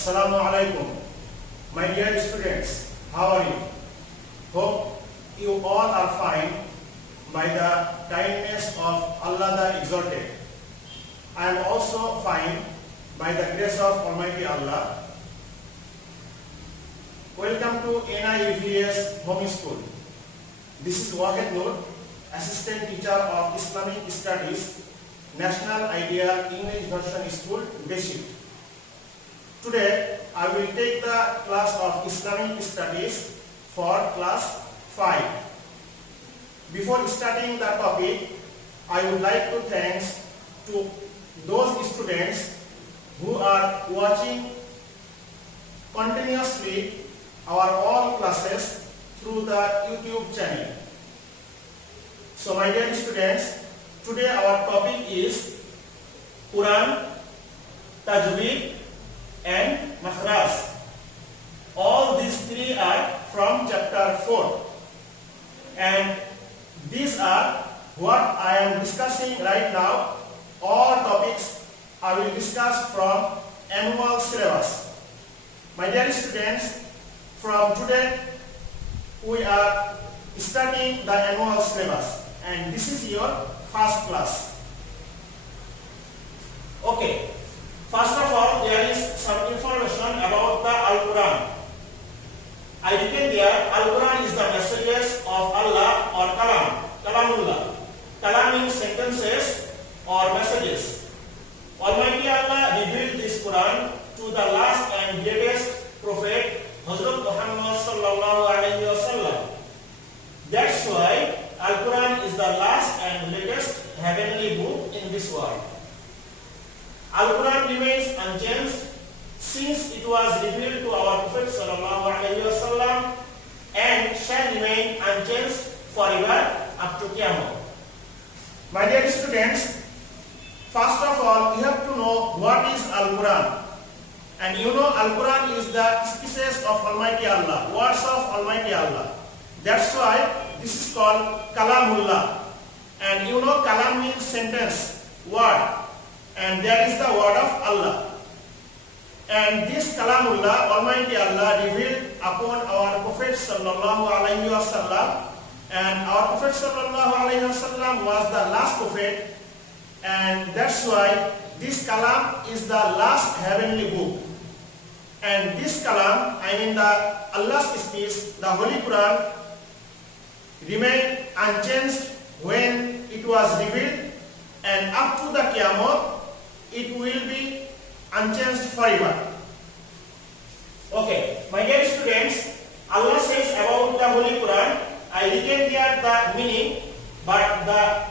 Assalamu alaikum. My dear students, how are you? Hope you all are fine by the kindness of Allah the Exalted. I am also fine by the grace of Almighty Allah. Welcome to NIVS Home School. This is Wahid Nur, Assistant Teacher of Islamic Studies, National Ideal English Version School, Basic. Today, I will take the class of Islamic Studies for class 5. Before starting the topic, I would like to thank to those students who are watching continuously our all classes through the YouTube channel. So my dear students, today our topic is Quran, Tajwid and Makhraj. All these three are from chapter 4, and these are what I am discussing right now. All topics I will discuss from annual syllabus. My dear students, from today we are studying the annual syllabus, and this is your first class. Okay. First of all, there is some information about the Al-Quran. I written there, Al-Quran is the messages of Allah or Kalam, Kalamullah. Kalam means sentences or messages. Almighty Allah revealed this Quran to the last and greatest prophet, Hazrat Muhammad sallallahu alayhi wa sallam. That's why Al-Quran is the last and latest heavenly book in this world. Al-Quran remains unchanged since it was revealed to our Prophet sallallahu alaihi wasallam and shall remain unchanged forever up to Qiyamah. My dear students, first of all, you have to know what is Al-Quran. And you know Al-Quran is the speeches of Almighty Allah, words of Almighty Allah. That's why this is called Kalamullah. And you know Kalam means sentence, word. And there is the word of Allah. And this Kalamullah, Almighty Allah revealed upon our Prophet sallallahu alaihi wasallam. And our Prophet sallallahu alaihi wasallam was the last prophet. And that's why this Kalam is the last heavenly book. And this Kalam, I mean the Allah's speech, the Holy Quran, remained unchanged when it was revealed. And up to the Qiyamah, it will be unchanged forever. Okay, my dear students, Allah says about the Holy Quran, I written there the meaning, but the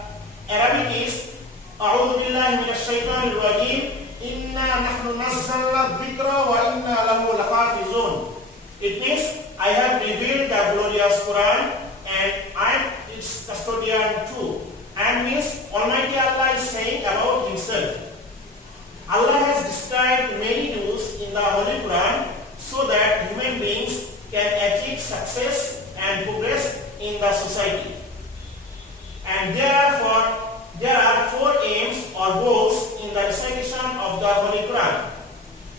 Arabic is A'udhu billahi minash shaitanir rajim, Inna nahnu nazzalna dhikra wa inna lahu lahafizun. It means I have revealed the glorious Quran and I am its custodian too. And means Almighty Allah is saying about Himself. Allah has described many rules in the Holy Quran so that human beings can achieve success and progress in the society. And therefore, there are 4 aims or goals in the recitation of the Holy Quran.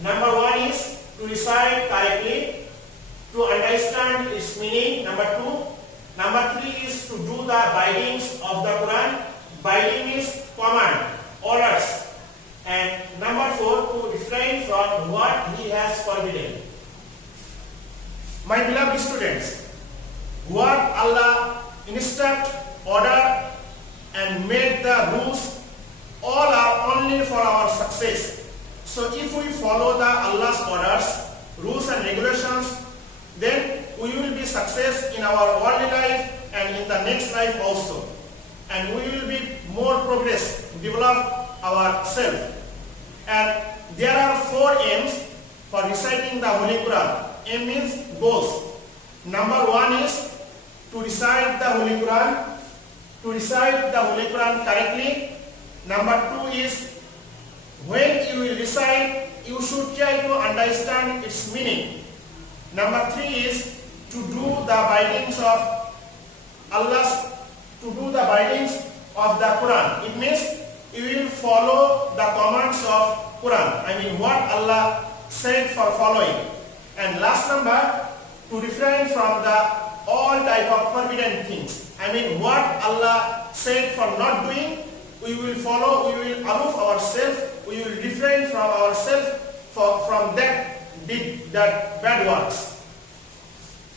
Number 1 is to recite correctly, to understand its meaning. Number 2. Number 3 is to do the bindings of the Quran. Binding means command, orders. And number 4, to refrain from what He has forbidden. My beloved students, what Allah instruct, order and made the rules, all are only for our success. So if we follow the Allah's orders, rules and regulations, then we will be success in our worldly life and in the next life also. And we will be more progress, develop ourselves. And there are 4 aims for reciting the Holy Quran. Aim means goals. Number 1 is to recite the Holy Quran, correctly. Number 2 is when you will recite, you should try to understand its meaning. Number 3 is to do the bindings of Allah's, the Quran. It means you will follow the commands of Quran. I mean what Allah said for following. And last number, to refrain from the all type of forbidden things. I mean, what Allah said for not doing, we will follow, we will aloof ourselves, we will refrain from ourselves from that bad works.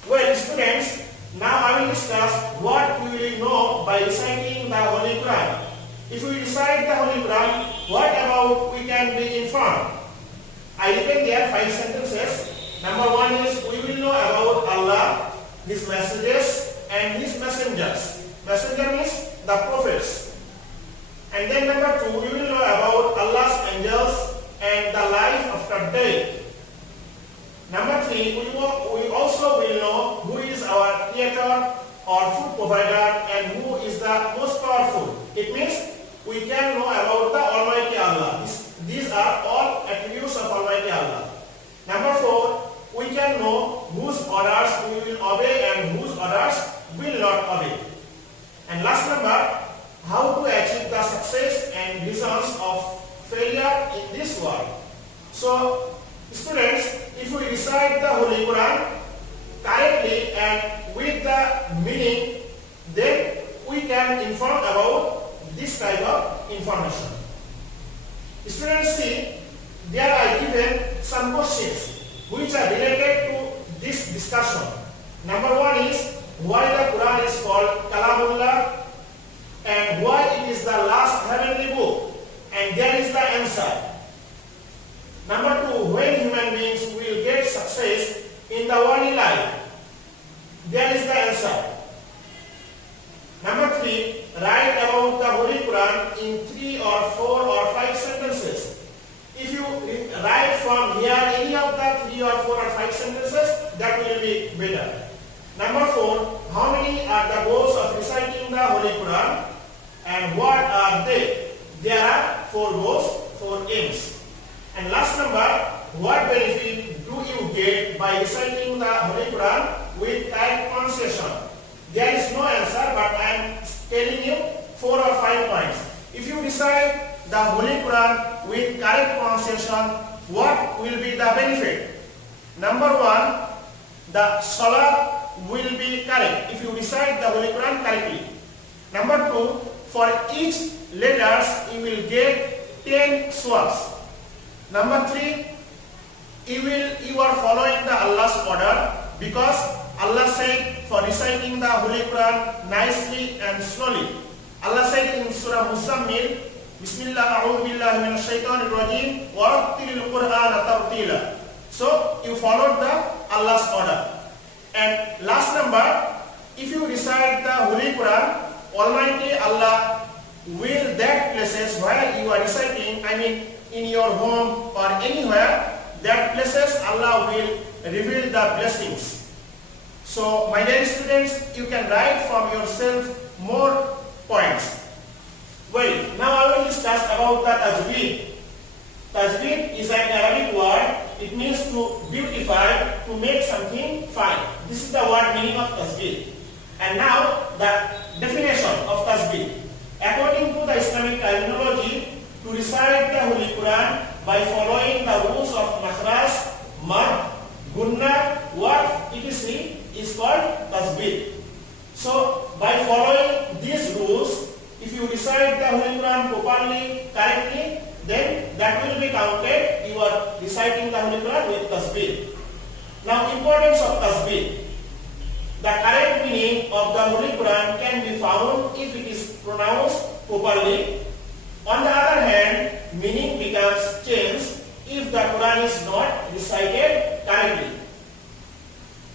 Well, students, now I will discuss what we will know by reciting the Holy Quran. If we recite the Holy Quran, what about we can be informed? I repeat there 5 sentences. Number 1 is we will know about Allah, His messages and His messengers. Messenger means the prophets. And then number 2, we will know about Allah's angels and the life after death. Number 3, we also will know who is our creator or food provider and who is the most powerful. It means we can know about the Almighty Allah. These are all attributes of Almighty Allah. Number 4, we can know whose orders we will obey and whose orders will not obey. And last number, how to achieve the success and reasons of failure in this world. So, students, if we recite the Holy Quran correctly and with the meaning, then we can inform about this type of information. Students, see, there are given some questions which are related to this discussion. Number 1 is why the Quran is called Kalamullah and why it is the last heavenly book, and there is the answer. Number 2, when human beings will get success in the worldly life, there is the answer. Number 3, write about the Holy Quran in 3 or 4 or 5 sentences. If you write from here any of the 3 or 4 or 5 sentences, that will be better. Number 4, how many are the goals of reciting the Holy Quran and what are they? There are 4 goals, 4 aims. And last number, what benefit do you get by reciting the Holy Quran with correct pronunciation? There is no answer, but I am telling you 4 or 5 points. If you recite the Holy Quran with correct pronunciation, what will be the benefit? Number 1, the salah will be correct if you recite the Holy Quran correctly. Number 2, for each letters you will get 10 swabs. Number 3, you are following the Allah's order because Allah said for reciting the Holy Quran nicely and slowly. Allah said in Surah Muzammil, Bismillah a'udhu billahi minash shaitanir rajim wa rattilil Qur'ana tartila. So you followed the Allah's order. And last number, if you recite the Holy Quran, Almighty Allah will that places where you are reciting, I mean in your home or anywhere, that places Allah will reveal the blessings. So my dear students, you can write from yourself more points. Well, now I will discuss about the Tajwid. Tajwid is an Arabic word. It means to beautify, to make something fine. This is the word meaning of Tajwid. And now the definition of Tajwid. According to the Islamic terminology, to recite the Holy Quran by following the rules of Makhraj, Mad, Gunna, Waqf, etc. is called Tajwid. So by following these rules, if you recite the Holy Quran properly, correctly, then that will be counted. You are reciting the Holy Quran with Tajwid. Now, importance of Tajwid. The correct meaning of the Holy Quran can be found if it is pronounced properly. On the other hand, meaning becomes changed if the Quran is not recited correctly.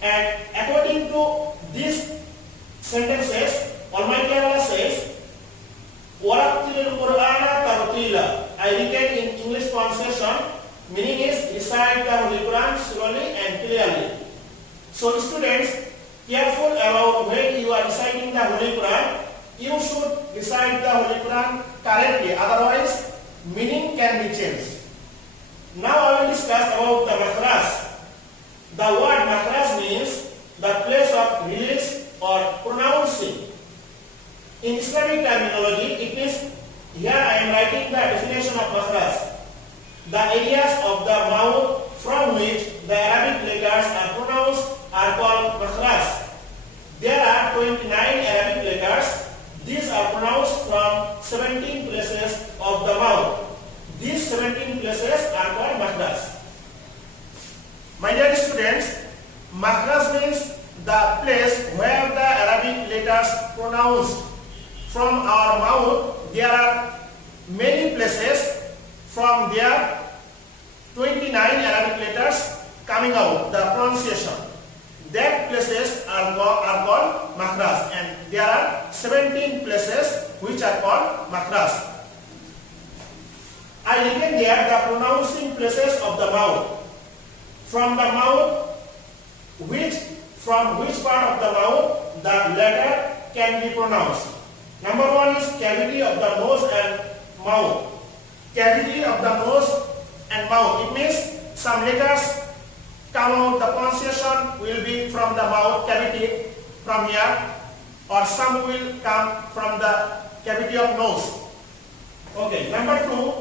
And according to these sentences, Almighty Allah says, وَرَتِّلِ الْقُرْآنَ تَرْتِيلًا. I retain in English pronunciation, meaning is recite the Holy Quran slowly and clearly. So students, careful about when you are reciting the Holy Quran. You should recite the Holy Quran correctly, otherwise meaning can be changed. Now I will discuss about the Makhraj. The word Makhraj means the place of release or pronouncing. In Islamic terminology, it means, here I am writing the definition of Makhraj. The areas of the mouth from which the Arabic letters are pronounced are called makhraj. There are 29 Arabic letters. These are pronounced from 17 places of the mouth. These 17 places are called makhraj. My dear students, makhraj means the place where the Arabic letters pronounced from our mouth. There are many places from there 29 Arabic letters coming out, the pronunciation. That places are called makhraj, and there are 17 places which are called makhraj. I written here the pronouncing places of the mouth. From the mouth, from which part of the mouth the letter can be pronounced. Number 1 is cavity of the nose and mouth. Cavity of the nose and mouth. It means some letters come out, the pronunciation will be from the mouth cavity from here, or some will come from the cavity of nose. Okay. Number 2,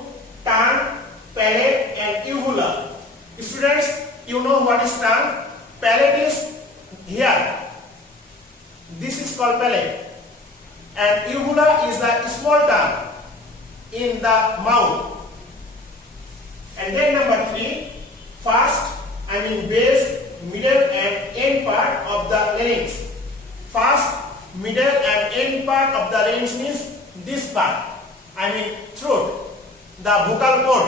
tongue, palate and uvula. Students, you know what is tongue? Palate is here. This is called palate. And uvula is the small tongue in the mouth. And then number 3, base, middle and end part of the larynx. First, middle and end part of the larynx means this part. Throat, the vocal cord.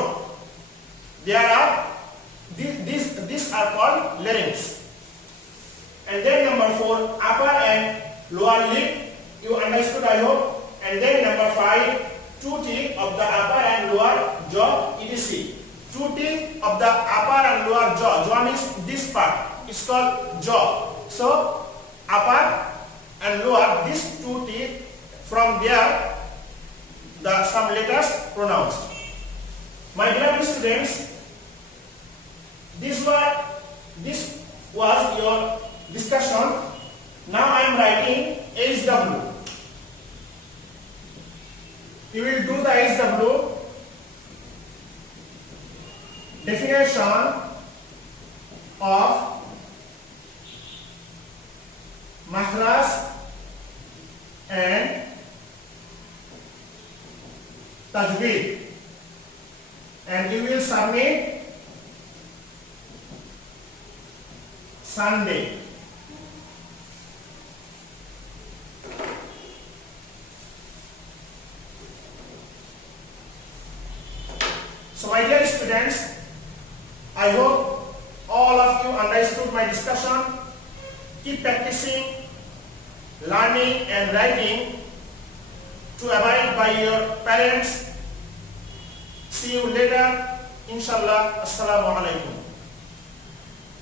These are called larynx. And then number 4, upper and lower lip. You understood, I hope. And then number 5, 2 teeth of the upper and lower jaw, etc. 2 teeth of the upper and lower jaw. Jaw means this part. It's called jaw. So upper and lower, these 2 teeth, from there some letters pronounced. My dear students, this was your discussion. Now I am writing HW. You will do the HW. Definition of makhraj and tajwid, and you will submit Sunday. So my dear students, I hope all of you understood my discussion. Keep practicing, learning and writing to abide by your parents. See you later. Inshallah. Assalamu alaikum.